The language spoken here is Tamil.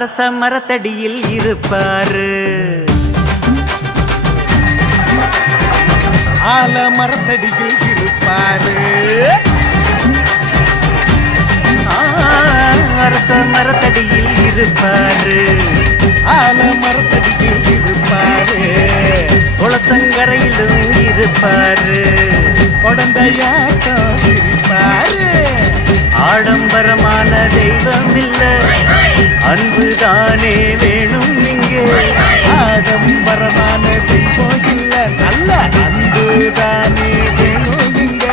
அரச மரத்தடியில் இருப்பாரு, ஆல மரத்தடியில் இருப்பாரு, அரச மரத்தடியில் இருப்பாரு, ஆல மரத்தடியில் இருப்பாரு, குளத்தங்கரையிலும் இருப்பாரு, குழந்தையாட்டம் சிரிப்பாரு. ஆடம்பரமான தெய்வம் இல்ல, அன்புதானே வேணும் இங்கே. ஆடம்பரமான தெய்வம் இல்ல, நல்ல அன்புதானே வேணும் இங்க.